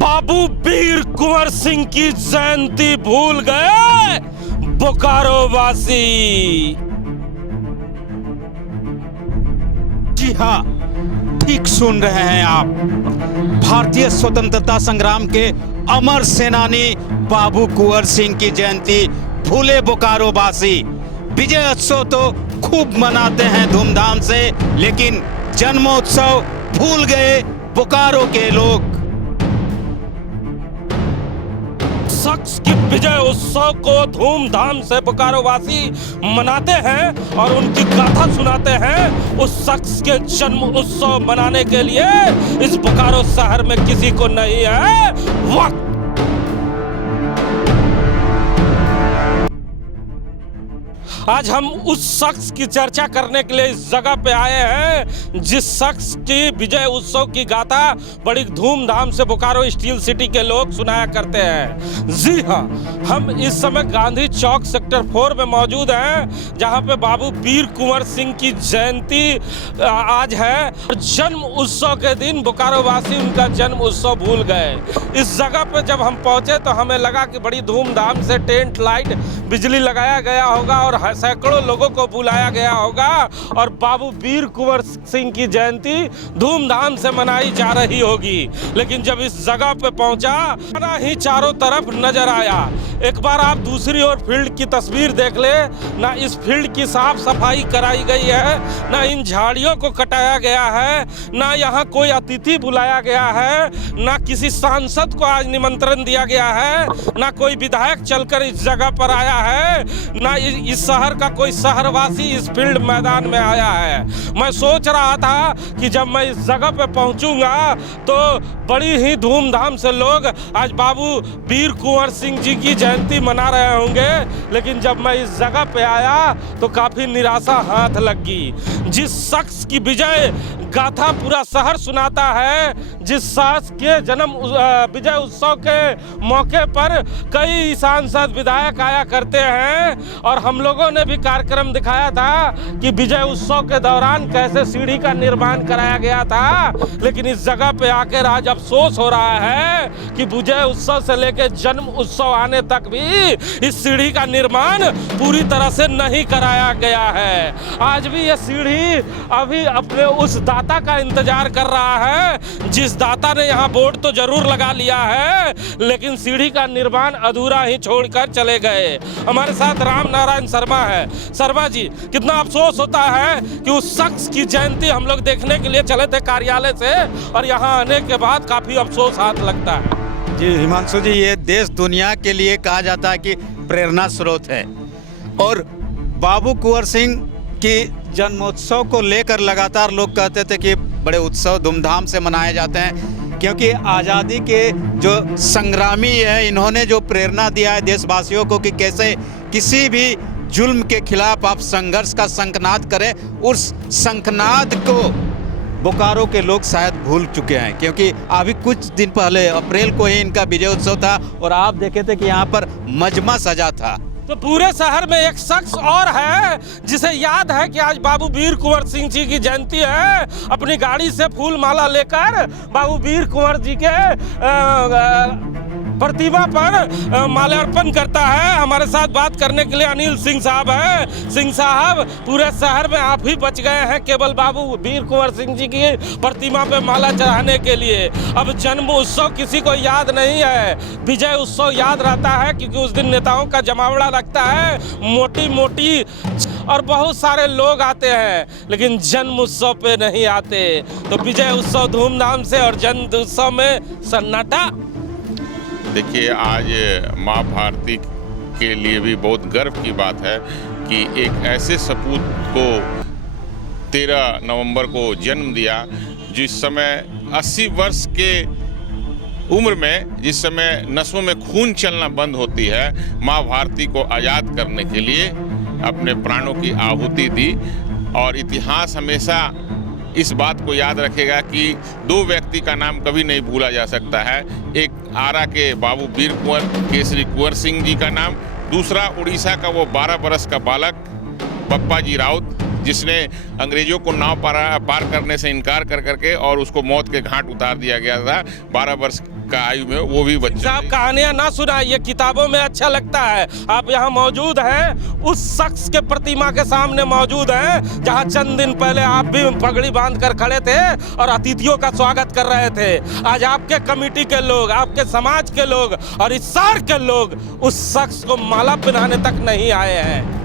बाबू वीर कुंवर सिंह की जयंती भूल गए बोकारो वासी। जी हाँ, ठीक सुन रहे हैं आप। भारतीय स्वतंत्रता संग्राम के अमर सेनानी बाबू कुंवर सिंह की जयंती भूले बोकारो वासी। विजय उत्सव तो खूब मनाते हैं धूमधाम से, लेकिन जन्मोत्सव भूल गए बोकारो के लोग। शख्स की विजय उत्सव को धूमधाम से बोकारो वासी मनाते हैं और उनकी गाथा सुनाते हैं। उस शख्स के जन्म उत्सव मनाने के लिए इस बोकारो शहर में किसी को नहीं है वक्त। आज हम उस शख्स की चर्चा करने के लिए इस जगह पे आए हैं जिस शख्स की विजय उत्सव की गाथा बड़ी धूमधाम से बोकारो स्टील सिटी के लोग सुनाया करते हैं। जी हाँ, हम इस समय गांधी चौक सेक्टर 4 में मौजूद हैं, जहां पे बाबू वीर कुंवर सिंह की जयंती आज है। जन्म उत्सव के दिन बोकारो वासी उनका जन्म उत्सव भूल गए। इस जगह पे जब हम पहुंचे तो हमें लगा कि बड़ी धूमधाम से टेंट लाइट बिजली लगाया गया होगा और सैकड़ों लोगों को बुलाया गया होगा और बाबू वीर कुंवर सिंह की जयंती धूमधाम से मनाई जा रही होगी। लेकिन जब इस जगह पे पहुंचा ना ही चारों तरफ नजर आया। एक बार आप दूसरी ओर फील्ड की तस्वीर देख ले, ना इस फील्ड की साफ सफाई कराई गई है, ना इन झाड़ियों को कटाया गया है, ना यहाँ कोई अतिथि बुलाया गया है, ना किसी सांसद को आज निमंत्रण दिया गया है, ना कोई विधायक चलकर इस जगह पर आया है, ना इस शहर का कोई शहरवासी इस फील्ड मैदान में आया है। मैं सोच रहा था कि जब मैं इस जगह पे पहुंचूंगा तो बड़ी ही धूमधाम से लोग आज बाबू वीर कुंवर सिंह जी की जयंती मना रहे होंगे, लेकिन जब मैं इस जगह पे आया तो काफी निराशा हाथ लगी। जिस शख्स की विजय गाथा पूरा शहर सुनाता है, जिस शख्स के जन्म विजय उत्सव के मौके पर कई सांसद विधायक आया करते हैं और हम लोगों ने भी कार्यक्रम दिखाया था कि विजय उत्सव के दौरान कैसे सीढ़ी का निर्माण कराया गया था, लेकिन इस जगह पे आकर आज अफसोस हो रहा है कि विजय उत्सव से लेकर जन्म उत्सव आने तक भी इस सीढ़ी का निर्माण पूरी तरह से नहीं कराया गया है। आज भी यह सीढ़ी अभी अपने उस दाता का इंतजार कर रहा है जिस दाता ने यहाँ बोर्ड तो जरूर लगा लिया है, लेकिन सीढ़ी का निर्माण अधूरा ही छोड़कर चले गए। हमारे साथ राम नारायण शर्मा है। शर्मा जी, कितना अफसोस होता है कि उस शख्स की जयंती हम लोग देखने के लिए चले थे कार्यालय से और यहाँ आने के बाद काफी अफसोस हाथ लगता है। जी हिमांशु जी, ये देश दुनिया के लिए कहा जाता है कि प्रेरणा स्रोत है और बाबू कुंवर सिंह की जन्मोत्सव को लेकर लगातार लोग कहते थे कि बड़े उत्सव धूमधाम से मनाए जाते हैं, क्योंकि आज़ादी के जो संग्रामी है, इन्होंने जो प्रेरणा दिया है देशवासियों को कि कैसे किसी भी जुल्म के खिलाफ आप संघर्ष का शंखनाद करें। उस शंखनाद को बोकारो के लोग शायद भूल चुके हैं, क्योंकि अभी कुछ दिन पहले अप्रैल को ही इनका विजय उत्सव था और आप देखे थे कि यहाँ पर मजमा सजा था। तो पूरे शहर में एक शख्स और है जिसे याद है कि आज बाबू वीर कुंवर सिंह जी की जयंती है। अपनी गाड़ी से फूल माला लेकर बाबू वीर कुंवर जी के प्रतिमा पर माल्यार्पण करता है। हमारे साथ बात करने के लिए अनिल सिंह साहब हैं। सिंह साहब, पूरे शहर में आप ही बच गए हैं केवल बाबू वीर कुंवर सिंह जी की प्रतिमा पे माला चढ़ाने के लिए। अब जन्म उत्सव किसी को याद नहीं है, विजय उत्सव याद रहता है क्योंकि उस दिन नेताओं का जमावड़ा लगता है, मोटी मोटी और बहुत सारे लोग आते हैं, लेकिन जन्म उत्सव पे नहीं आते। तो विजय उत्सव धूमधाम से और जन्म उत्सव में सन्नाटा। देखिए, आज माँ भारती के लिए भी बहुत गर्व की बात है कि एक ऐसे सपूत को 13 नवंबर को जन्म दिया जिस समय 80 वर्ष के उम्र में, जिस समय नसों में खून चलना बंद होती है, माँ भारती को आज़ाद करने के लिए अपने प्राणों की आहुति दी। और इतिहास हमेशा इस बात को याद रखेगा कि दो व्यक्ति का नाम कभी नहीं भूला जा सकता है। एक आरा के बाबू वीर कुंवर केसरी कुंवर सिंह जी का नाम, दूसरा उड़ीसा का वो 12 बरस का बालक पप्पा जी राउत, जिसने अंग्रेजों को नाव पार करने से इनकार कर करके और उसको मौत के घाट उतार दिया गया था। 12 वर्ष का आयु में वो भी बच्चे। आप कहानियां ना सुनाइए, किताबों में अच्छा लगता है। आप यहाँ मौजूद हैं, उस शख्स के प्रतिमा के सामने मौजूद हैं जहाँ चंद दिन पहले आप भी पगड़ी बांध कर खड़े थे और अतिथियों का स्वागत कर रहे थे। आज आपके कमेटी के लोग, आपके समाज के लोग और इस शहर के लोग उस शख्स को माला पहनाने तक नहीं आए हैं।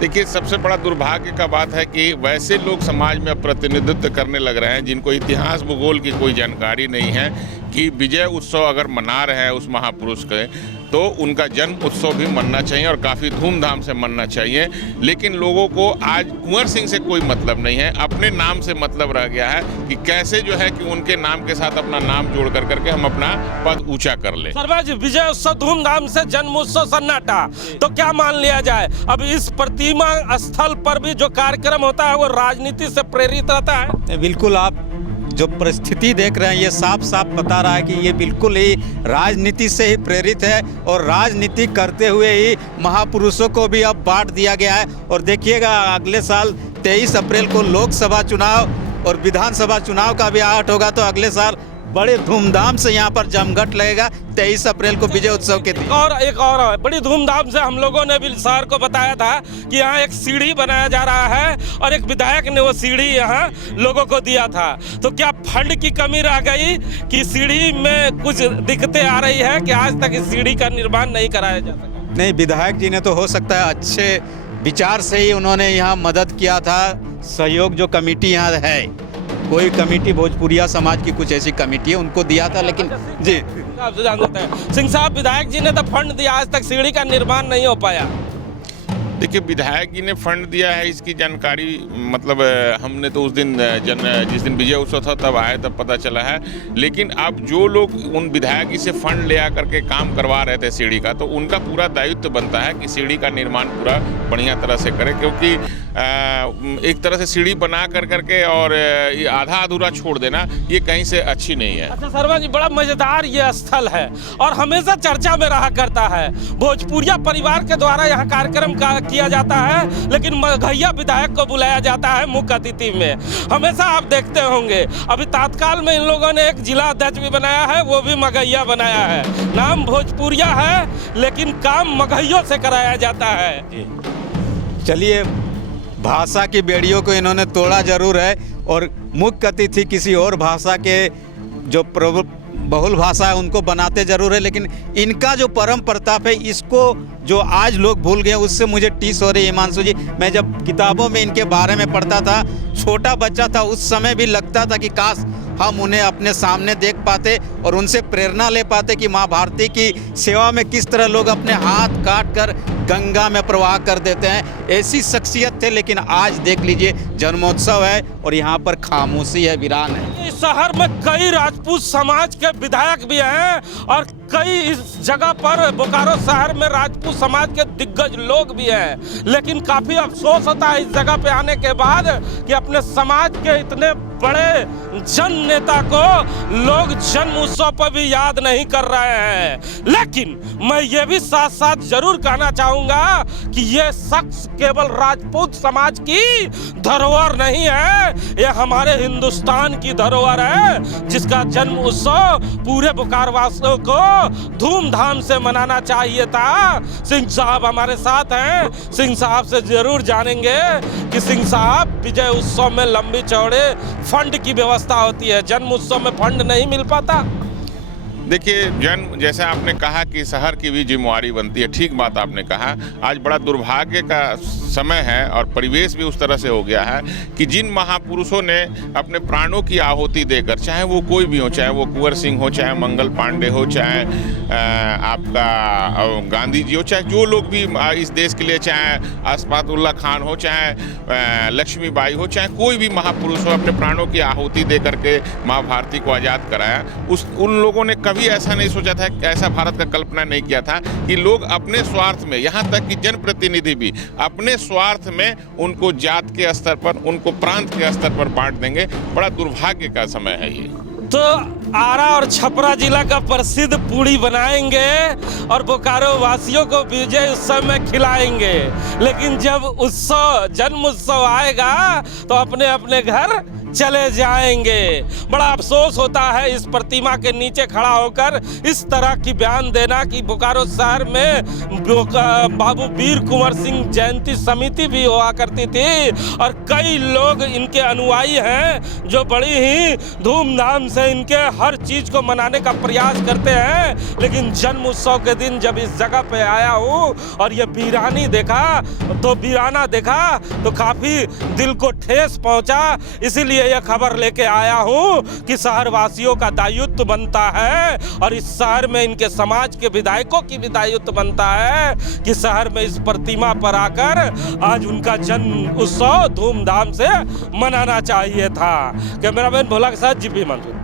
देखिए, सबसे बड़ा दुर्भाग्य का बात है कि वैसे लोग समाज में प्रतिनिधित्व करने लग रहे हैं जिनको इतिहास भूगोल की कोई जानकारी नहीं है कि विजय उत्सव अगर मना रहे हैं उस महापुरुष के, तो उनका जन्म उत्सव भी मनना चाहिए और काफ़ी धूमधाम से मनना चाहिए। लेकिन लोगों को आज कुंवर सिंह से कोई मतलब नहीं है, अपने नाम से मतलब रह गया है कि कैसे जो है कि उनके नाम के साथ अपना नाम जोड़ करके हम अपना पद ऊंचा कर लें। शर्मा जी, विजय उत्सव धूमधाम से, जन्म उत्सव सन्नाटा, तो क्या मान लिया जाए? अब इस प्रतिमा स्थल पर भी जो कार्यक्रम होता है वो राजनीति से प्रेरित रहता है। बिल्कुल, आप जो परिस्थिति देख रहे हैं ये साफ साफ बता रहा है कि ये बिल्कुल ही राजनीति से ही प्रेरित है और राजनीति करते हुए ही महापुरुषों को भी अब बांट दिया गया है। और देखिएगा, अगले साल 23 अप्रैल को लोकसभा चुनाव और विधानसभा चुनाव का भी आहट होगा, तो अगले साल बड़े धूमधाम से यहाँ पर जमघट लगेगा 23 अप्रैल को विजय उत्सव के दिन। और एक और बड़ी धूमधाम से हम लोगों ने भी शहर को बताया था कि यहाँ एक सीढ़ी बनाया जा रहा है और एक विधायक ने वो सीढ़ी यहाँ लोगों को दिया था। तो क्या फंड की कमी रह गई कि सीढ़ी में कुछ दिक्कतें आ रही है कि आज तक इस सीढ़ी का निर्माण नहीं कराया जा सका? नहीं, विधायक जी ने तो हो सकता है अच्छे विचार से ही उन्होंने यहाँ मदद किया था। सहयोग जो कमेटी यहाँ है, कोई कमेटी भोजपुरिया समाज की कुछ ऐसी कमेटी है, उनको दिया था। लेकिन जी आपसे जान सकते हैं, सिंह साहब, विधायक जी ने तो फंड दिया, आज तक सीढ़ी का निर्माण नहीं हो पाया। देखिए, विधायक जी ने फंड दिया है इसकी जानकारी मतलब हमने तो उस दिन जिस दिन विजय उत्सव था तब आए, तब पता चला है। लेकिन अब जो लोग उन विधायक जी से फंड ले आ करके काम करवा रहे थे सीढ़ी का, तो उनका पूरा दायित्व बनता है कि सीढ़ी का निर्माण पूरा बढ़िया तरह से करें, क्योंकि एक तरह से सीढ़ी बना करके और ये आधा अधूरा छोड़ देना ये कहीं से अच्छी नहीं है। अच्छा शर्मा जी, बड़ा मजेदार ये स्थल है और हमेशा चर्चा में रहा करता है। भोजपुरिया परिवार के द्वारा यहाँ कार्यक्रम किया जाता है, लेकिन मगहिया विधायक को बुलाया जाता है मुख्य अतिथि में। हमेशा आप देखते होंगे, अभी तत्काल में इन लोगों ने एक जिला अध्यक्ष भी बनाया है, वो भी मगहिया बनाया है। नाम भोजपुरिया है लेकिन काम मगहियों से कराया जाता है। चलिए, भाषा की बेड़ियों को इन्होंने तोड़ा जरूर है और मुख्य अतिथि किसी और भाषा के जो बहुल भाषा है उनको बनाते जरूर है, लेकिन इनका जो परम प्रताप है इसको जो आज लोग भूल गए, उससे मुझे टीस हो रही है। हिमांशु जी, मैं जब किताबों में इनके बारे में पढ़ता था, छोटा बच्चा था, उस समय भी लगता था कि काश हम उन्हें अपने सामने देख पाते और उनसे प्रेरणा ले पाते कि माँ भारती की सेवा में किस तरह लोग अपने हाथ काट कर गंगा में प्रवाह कर देते हैं। ऐसी शख्सियत थे, लेकिन आज देख लीजिए जन्मोत्सव है और यहाँ पर खामोशी है, वीरान है। इस शहर में कई राजपूत समाज के विधायक भी हैं और कई इस जगह पर बोकारो शहर में राजपूत समाज के दिग्गज लोग भी हैं, लेकिन काफी अफसोस होता है इस जगह पे आने के बाद कि अपने समाज के इतने बड़े जन नेता को लोग जन्म उत्सव पर भी याद नहीं कर रहे हैं। लेकिन मैं ये भी साथ साथ जरूर कहना चाहूंगा कि ये शख्स केवल राजपूत समाज की धरोहर नहीं है, ये हमारे हिंदुस्तान की धरोहर है, जिसका जन्म उत्सव पूरे बोकारोवासियों को धूमधाम से मनाना चाहिए था। सिंह साहब हमारे साथ हैं, सिंह साहब से जरूर जानेंगे कि सिंह साहब, विजय उत्सव में लंबी चौड़े फंड की व्यवस्था होती है, जन्म उत्सव में फंड नहीं मिल पाता। देखिए, जन्म जैसे आपने कहा कि शहर की भी जिम्मेवारी बनती है, ठीक बात आपने कहा। आज बड़ा दुर्भाग्य का समय है और परिवेश भी उस तरह से हो गया है कि जिन महापुरुषों ने अपने प्राणों की आहुति देकर, चाहे वो कोई भी हो, चाहे वो कुंवर सिंह हो, चाहे मंगल पांडे हो, चाहे आपका गांधी जी हो, चाहे जो लोग भी इस देश के लिए, चाहे अशफाकुल्लाह खान हो, चाहे लक्ष्मीबाई हो, चाहे कोई भी महापुरुष हो, अपने प्राणों की आहुति दे करके माँ भारती को आज़ाद कराया। उन लोगों ने कभी ऐसा नहीं सोचा था, ऐसा भारत का कल्पना नहीं किया था कि लोग अपने स्वार्थ में, यहाँ तक कि जनप्रतिनिधि भी अपने स्वार्थ में उनको जात के स्तर पर, उनको प्रांत के स्तर पर बांट देंगे। बड़ा दुर्भाग्य का समय है ये। तो आरा और छपरा जिला का प्रसिद्ध पूड़ी बनाएंगे और बोकारो वासियों को विजय उत्सव में खिलाएंगे, लेकिन जब उत्सव, जन्म उत्सव आएगा तो अपने अपने घर चले जाएंगे। बड़ा अफसोस होता है इस प्रतिमा के नीचे खड़ा होकर इस तरह की बयान देना कि बोकारो शहर में बाबू वीर कुंवर सिंह जयंती समिति भी हुआ करती थी और कई लोग इनके अनुयायी हैं जो बड़ी ही धूमधाम से इनके हर चीज को मनाने का प्रयास करते हैं। लेकिन जन्म उत्सव के दिन जब इस जगह पे आया हूँ और ये वीराना देखा तो काफी दिल को ठेस पहुंचा। इसीलिए यह खबर लेके आया हूँ कि शहरवासियों का दायित्व बनता है और इस शहर में इनके समाज के विधायकों की भी दायित्व बनता है कि शहर में इस प्रतिमा पर आकर आज उनका जन्म उत्सव धूमधाम से मनाना चाहिए था। कैमरामैन भोला के साथ जीपी मंसूर।